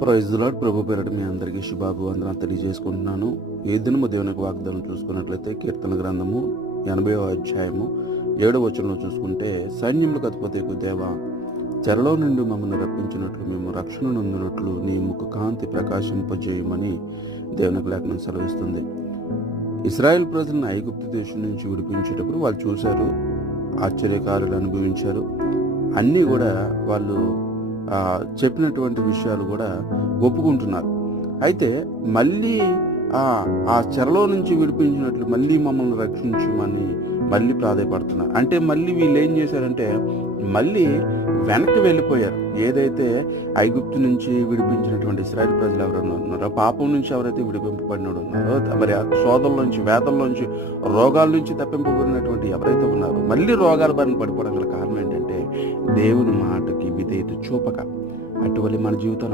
Praise the lord. ప్రభు పేరట మీ అందరికీ శుభాభివందనాలు తెలియజేసుకుంటున్నాను. ఏ దినము దేవునికి వాగ్దానం చూసుకున్నట్లయితే కీర్తన గ్రంథము 80వ అధ్యాయము 7వ వచనంలో చూసుకుంటే, సైన్యములకు అధిపతియగు దేవా, చెరలో నుండి మమ్మల్ని రప్పించినట్లు మేము రక్షణ నొందినట్లు నీ ముఖ కాంతి ప్రకాశింపజేయమని దేవునికి లేఖనం సెలవిస్తుంది. ఇశ్రాయేల్ ప్రజలను ఐగుప్తు దేశం నుంచి విడిపించేటప్పుడు వాళ్ళు చూశారు, ఆశ్చర్యకారులు అనుభవించారు. అన్నీ కూడా వాళ్ళు చెప్పినటువంటి విషయాలు కూడా ఒప్పుకుంటున్నారు. అయితే మళ్ళీ ఆ చెరలో నుంచి విడిపించినట్లు మళ్ళీ మమ్మల్ని రక్షించమని మళ్ళీ ప్రాధాయపడుతున్నారు. అంటే మళ్ళీ వీళ్ళు ఏం చేశారంటే మళ్ళీ వెనక్కి వెళ్ళిపోయారు. ఏదైతే ఐగుప్తు నుంచి విడిపించినటువంటి ఇశ్రాయేల్ ప్రజలు ఎవరైనా ఉన్నారో, పాపం నుంచి ఎవరైతే విడిపింపబడిన ఉన్నారో, మరి ఆ శోధల నుంచి, వేదల నుంచి, రోగాల నుంచి తప్పింపబడినటువంటి ఎవరైతే ఉన్నారో, మళ్ళీ రోగాల బారిన పడిపోవడం గల కారణం ఏంటంటే దేవుని మాటకి విధేయత చూపక. అటువంటి మన జీవితంలో